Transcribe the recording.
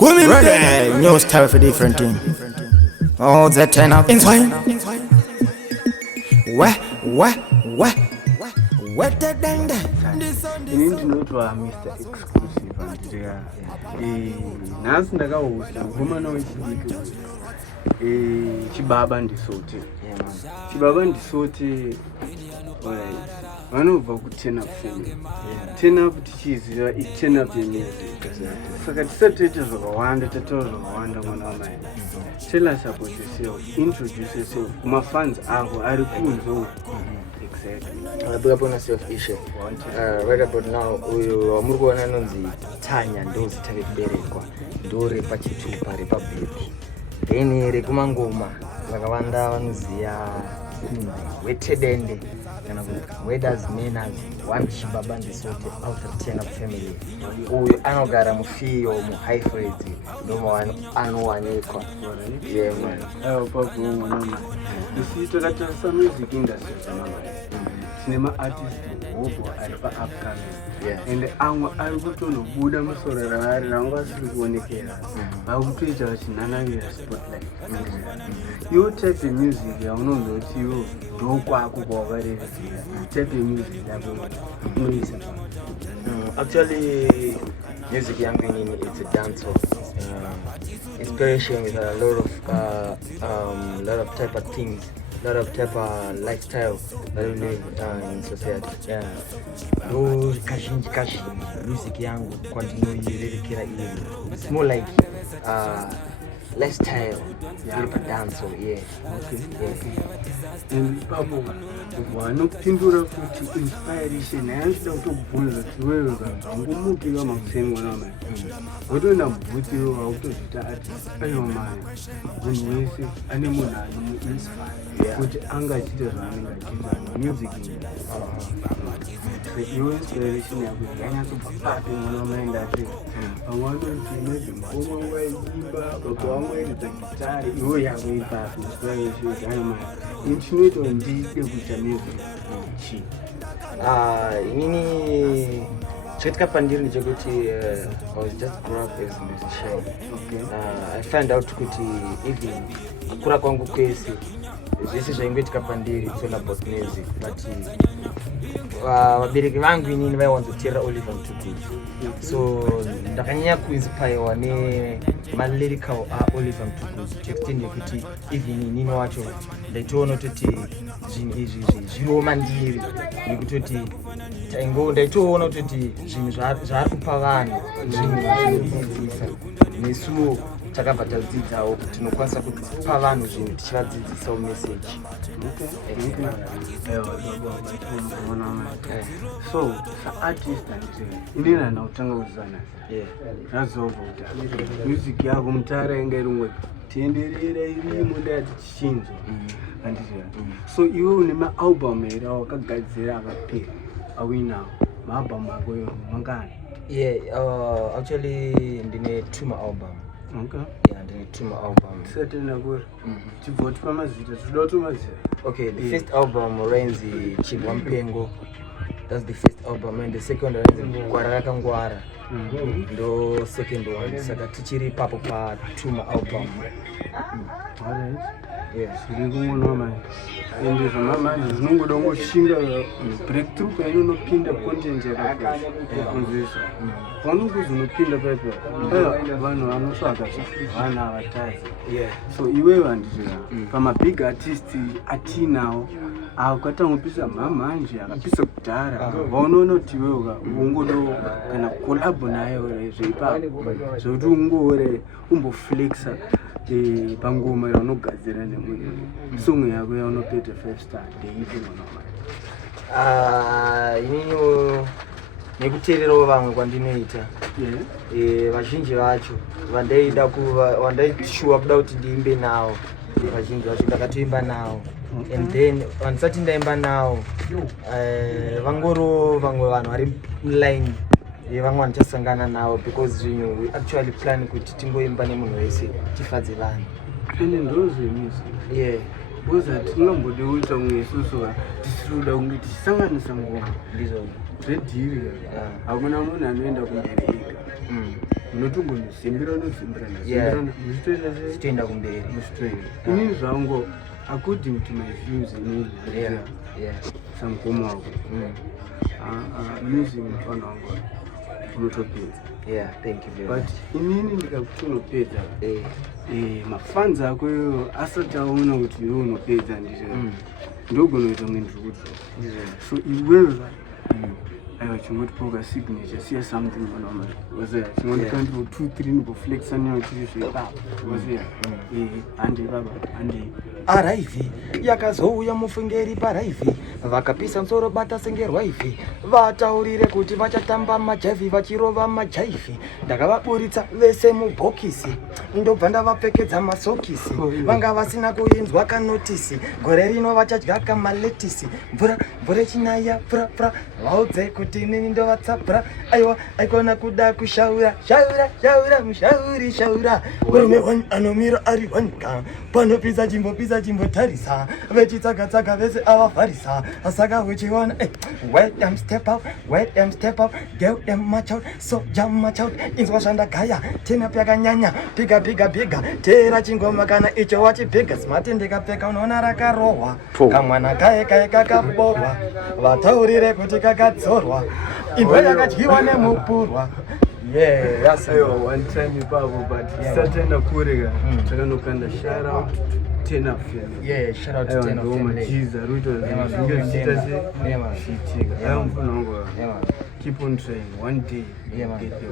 Reggae, new style for different thing. Oh, the turn up in swing. Where the dang Inini ndinotwa Mr. Exclusive Andrea. Nasi ndakahosta mukomana wechidiki Chibaba Ndisote. Chibaba Ndisote vanobva ku10 Up family. 10 Up tichiziva i10 Up yemusic. Saka tisatoita zvakawanda, tataura zvakawanda mwana wamai. Tell us about yourself, introduce yourself kumafans ako ari kunzo. Exactly. Big up on yourself, Ishe. Right about now, muri kuona nonzi Tanya ndo zita rekuberekwa, ndo repa Chitupa Republic. Then rekumangoma vakawanda vanoziya Wetedende kana where does menas one Chibaba Ndisote out of 10 Up family. Uyu anogara mufiyo mu high grade ndo anowanikwa. Yeah man. Papo mwana. Isi takatarisa music industry cinema artist hobo ari pa-upcoming and amwe ari kutonobuda musoro ravari rangwasiri kuonekera vakutoita vachinanavira spotlight. Your type of music yaunondoti iwo ndokwako kwawakarerekera type of music yako unoisa actually music yangu inini it's a dancehall inspiration with a lot of type of things, lot of type of lifestyle that we live in society. No kashi music yangu kwandinoirerekera iyo. It's more like lifestyle, dancehall, yeah. And papo vanopindura futi inspiration yaanochida kutobvunza kuti wewe angumuki kamakuseni mwana mai wotoenda mubhuti wakutozvita ati aiwa mai munhu wese ane munhu anomuinspire kuti angachiita zvaanenge achiita music iwe inspiration yako yanyatsobva papi mwana mai ndati vamwe vanoti maybe mukoma wangu aiimba baba wangu airidza gitari iwe yako ipapi inspiration aiwa mai inchinoita ndide kuita music chi inini chakatika pandiri ndechekuti I was just grew up as a musician. I found out kuti even kukura kwangu kwese zvese zvaingoitika pandiri it's all about music, but vabereki vangu inini vaiwanzoteerera Oliver Mtukudzi, so ndakanyanya kuinspirewa nemalyrical aOliver Mtukudzi chekutende kuti even inini wacho ndaitoona kuti zvinhu izvi zviriwo mandiri nekutoti ndaitoona kuti zvinhu zvaari kupa vanhu zvinhu zvinodzidzisa nesuwo takabva tadzidzawo kuti tinokwanisa kupa vanhu zvinhu tichivadzidzisawo message. So saartist inini hana kutanga kuzana zvazobva kuti music yako mutara inga irimwe tenderera irimo ndati chichinjwa handiziva. So iwe une maalbum here awakagadzira akapera awinawo maalbum ako iwo mangani? Actually ndine 2 maalbum. Okay. Ndine 2 maalbum. Tisatenda kuri tibva tipa mazita toda kutomazita. Okay, the first album Renzi Chibwa Mpengo. That's the first album, and the second one is Kwarara Kangwara. Ndo second one. Saka tichiri papo pa 2 maalbum. Alright. Yes, ndikuona mai. Ende zvamamanje zvinongoda ngoshinga breakthrough painopinda content yakakosha kunzisa. Paunokuzonopinda paipa vanhu vanosvaka vana avatadzi. So iwewe handizvina pamabig artist atinawo akatangopisa mhamanje akapisa kudhara vaunoona kuti iwewe ungodo kana kolabo naye zveipapo zvokuti ungoore umboflexa pangoma yaunogadzira nemunhu song yako yaunopeta 5 star ndeipi mwana inini nekuteererawo vamwe kwandinoita vazhinji vacho vandaishuwa kuda kuti ndiimbe nawo vazhinji vacho ndakatoimba nawo and then vandisati ndaimba nawo vangoriwo vamwe vanhu vari line vamwe vandichasangana nawo because zvinhu we actually plan kuti tingoimba nemunhu wese tifadze vanhu ende ndozvemusic because hatingambode kuita kunge isusu tisiri kuda kunge tichisanganisa ngoma ndizvo zvedhiri hakuna munhu anoenda kumberi ega. Munotongonosimbira muchitoenda kumberi muchitoenda. Inini zvangu according to my views inini samukoma wako music mufana wangu unotopedza. Thank you very but inini ndikakutonopedza mafans ako asati aona kuti iwe unopedza ndizvo ndogonoita mwe ndiri kuti so iwewe aiwa chingotipoka signature siya something normal wazeya chingondikandiro 2-3 niboflexa niyo chiri zvepapa wazeya handi baba handi araivi yakazouya mufungeri paraivi vakapisa nsoro bata sengerwa ivi vataurire kuti vachatamba majaivhi vachirova majaivhi ndakavaburitsa vese mubhokisi ndobva ndavapfekedza masokisi vanga vasina kuinzwa kanotisi gore rino vachadya kamaletisi mvura chinaya pura vaudze kuti inini ndovatsapura aiwa aikona kuda kushaura mushauri shaura murume wani anomira ari wanika panopisa chimbotarisa vechitsaka vese avavharisa asaka uchiona wet them step up get them match out so jam match out inzwa zvandagaya tena pyakanyanya piga teera chingoma kana icho wachibhiga smart ndikapfeka unoona rakarohwa kamwana kaye kakaborwa vataurire kuti kakadzorwa imba yakadyiwa nemupurwa one time ipapo but satenda kurega takanokanda shout out to 10 family. Shout out to 10 family. Jesus, Ruto, keep on trying. One day, get there.